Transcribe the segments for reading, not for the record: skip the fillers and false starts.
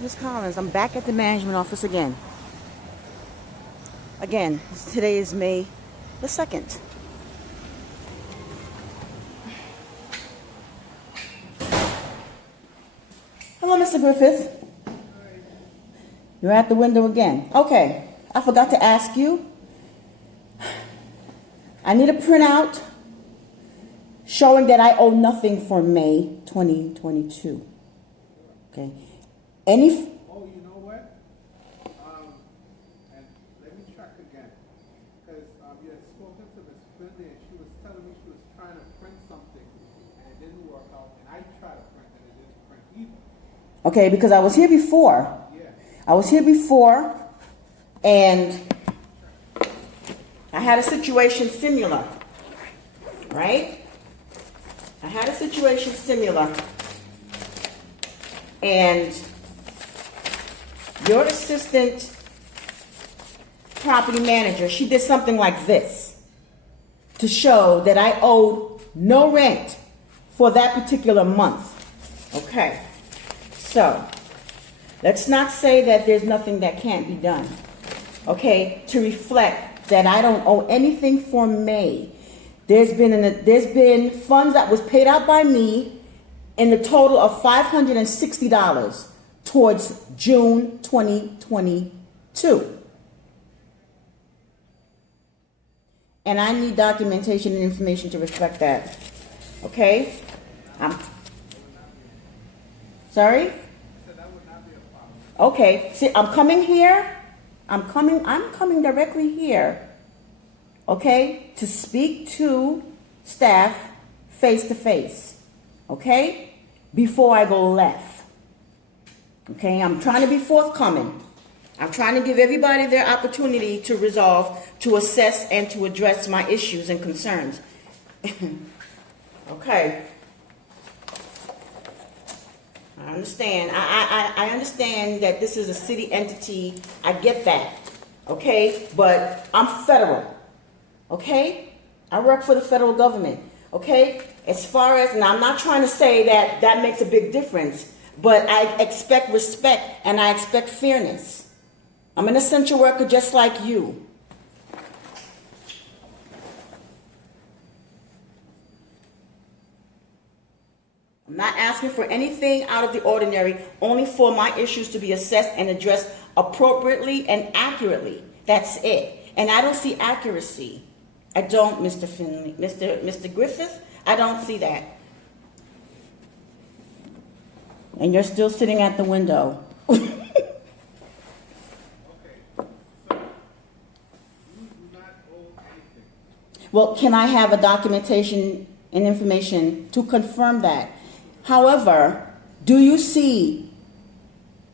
Miss Collins, I'm back at the management office again. Today is May the 2nd. Hello, Mr. Griffith. You're at the window again. Okay, I forgot to ask you. I need a printout showing that I owe nothing for May 2022. Okay. Oh, you know what? And let me check again. Because you had spoken to Miss Finley and she was telling me she was trying to print something and it didn't work out. And I tried to print and it didn't print either. Okay, because I was here before. Yeah. I was here before and I had a situation similar. Right? I had a situation similar. And your assistant property manager, she did something like this to show that I owed no rent for that particular month. Okay, so let's not say that there's nothing that can't be done. Okay, to reflect that I don't owe anything for May. There's been funds that was paid out by me in the total of $560 towards June 2022. And I need documentation and information to reflect that. Okay? Sorry? Okay. See, I'm coming here. I'm coming directly here. Okay? To speak to staff face to face. Okay? Before I go left. Okay? I'm trying to be forthcoming. I'm trying to give everybody their opportunity to resolve, to assess, and to address my issues and concerns. Okay. I understand. I understand that this is a city entity. I get that. Okay? But I'm federal. Okay? I work for the federal government. Okay? As far as, and I'm not trying to say that that makes a big difference, but I expect respect and I expect fairness. I'm an essential worker just like you. I'm not asking for anything out of the ordinary, only for my issues to be assessed and addressed appropriately and accurately. That's it. And I don't see accuracy. I don't, Mr. Finley. Mr. Griffith, I don't see that. And you're still sitting at the window. Okay. So, you do not owe anything. Well, can I have a documentation and information to confirm that? However, do you see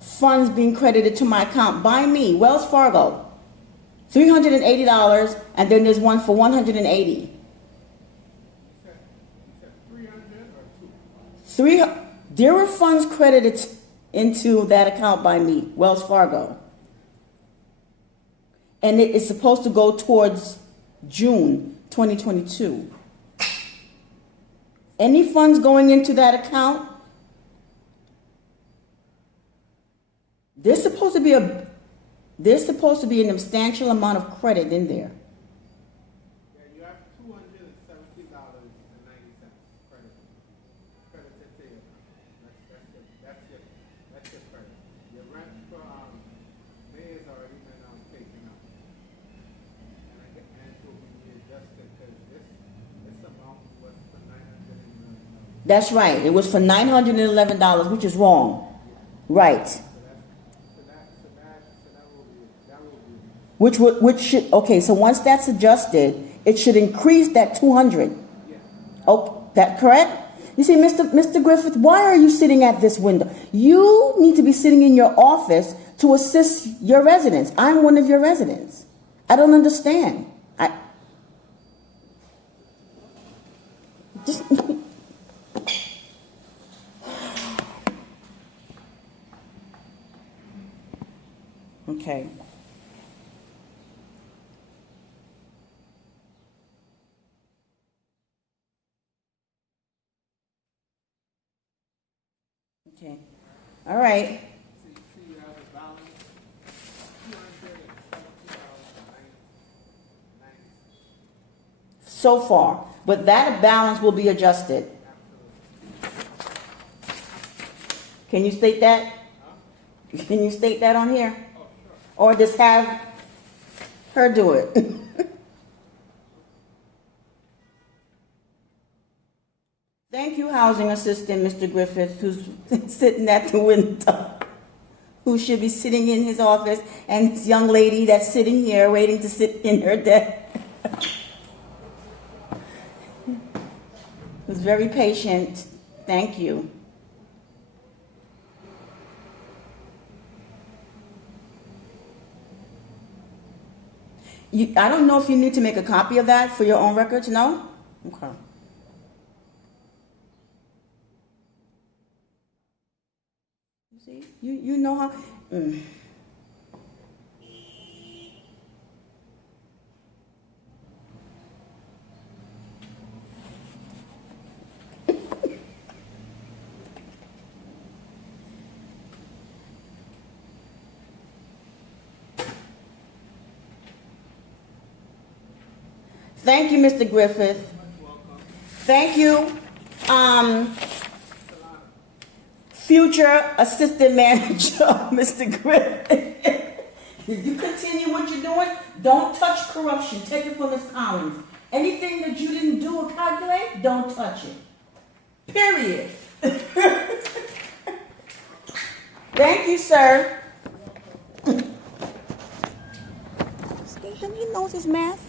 funds being credited to my account by me, Wells Fargo? $380, and then there's one for $180. You said 300 or 2? There were funds credited into that account by me, Wells Fargo. And it is supposed to go towards June 2022. Any funds going into that account, there's supposed to be a substantial amount of credit in there. Yeah, you have $270.90 credit. Credited to you. That's your credit. Your rent for May has already been taken out. And it will be readjusted because this amount was for $911. That's right. It was for $911, which is wrong. Right. Which should, okay, so once that's adjusted, it should increase that 200. Yeah. Oh, that correct? You see, Mr. Griffith, why are you sitting at this window? You need to be sitting in your office to assist your residents. I'm one of your residents. I don't understand. Just okay. Okay. All right. See, so far, but that balance will be adjusted. Can you state that? Can you state that on here? Or just have her do it? Thank you, housing assistant, Mr. Griffith, who's sitting at the window, who should be sitting in his office, and this young lady that's sitting here waiting to sit in her desk. Who's very patient. Thank you. I don't know if you need to make a copy of that for your own records, no? Okay. See, you know how. Thank you, Mr. Griffith. Thank you, future assistant manager, Mr. Griffith. If you continue what you're doing, don't touch corruption. Take it from Ms. Collins. Anything that you didn't do or calculate, don't touch it. Period. Thank you, sir. He knows his math.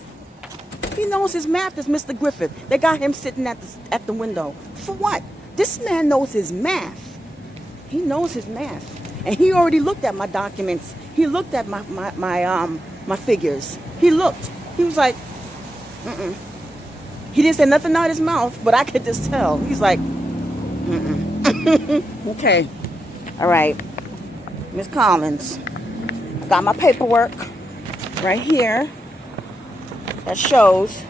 He knows his math is Mr. Griffith. They got him sitting at the window. For what? This man knows his math. He knows his math. And he already looked at my documents. He looked at my figures. He looked. He was like, He didn't say nothing out of his mouth, but I could just tell. He's like, Okay. All right. Miss Collins. I got my paperwork right here. That shows,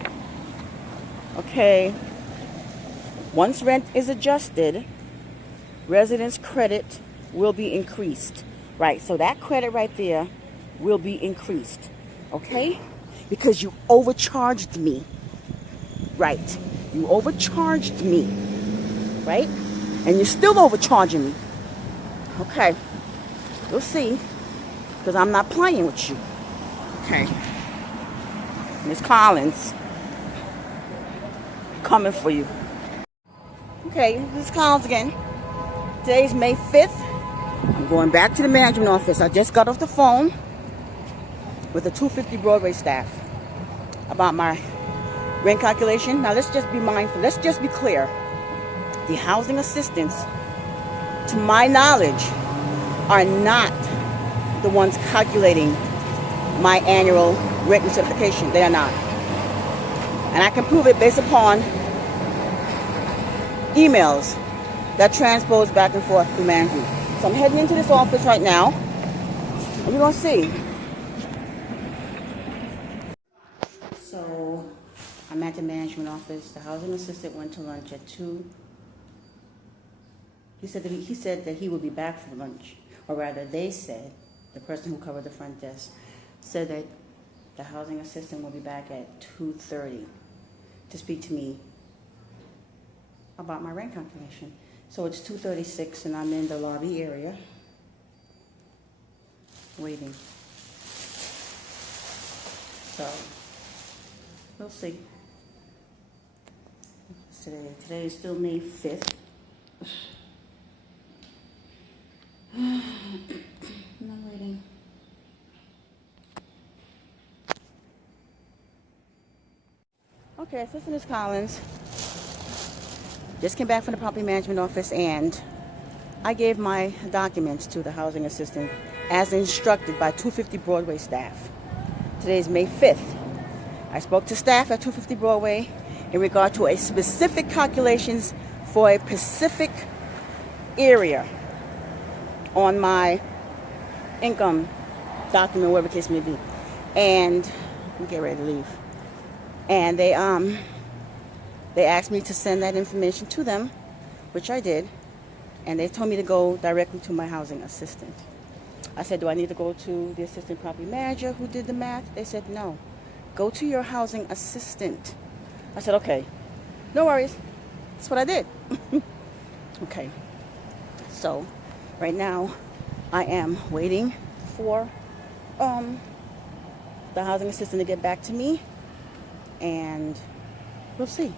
okay, once rent is adjusted, residents' credit will be increased. Right, so that credit right there will be increased, okay? Because you overcharged me. Right, you overcharged me, right? And you're still overcharging me. Okay, we'll see, because I'm not playing with you. Okay. Miss Collins, coming for you. Okay, Miss Collins again. Today's May 5th. I'm going back to the management office. I just got off the phone with the 250 Broadway staff about my rent calculation. Now let's just be mindful. Let's just be clear. The housing assistants, to my knowledge, are not the ones calculating my annual rent certification. They are not. And I can prove it based upon emails that transpose back and forth through management. So I'm heading into this office right now, and we're going to see. So I'm at the management office. The housing assistant went to lunch at 2. He said that he would be back for lunch, or rather they said, the person who covered the front desk said that the housing assistant will be back at 2:30 to speak to me about my rent calculation. So it's 2:36 and I'm in the lobby area waiting. So we'll see. What's today? Today is still May 5th. I'm waiting. Okay, so this is Ms. Collins. Just came back from the property management office and I gave my documents to the housing assistant as instructed by 250 Broadway staff. Today is May 5th. I spoke to staff at 250 Broadway in regard to a specific calculations for a specific area on my income document, whatever the case may be. And I'm getting ready to leave. And they asked me to send that information to them, which I did. And they told me to go directly to my housing assistant. I said, do I need to go to the assistant property manager who did the math? They said, no. Go to your housing assistant. I said, okay, no worries. That's what I did. Okay. So right now I am waiting for the housing assistant to get back to me, and we'll see.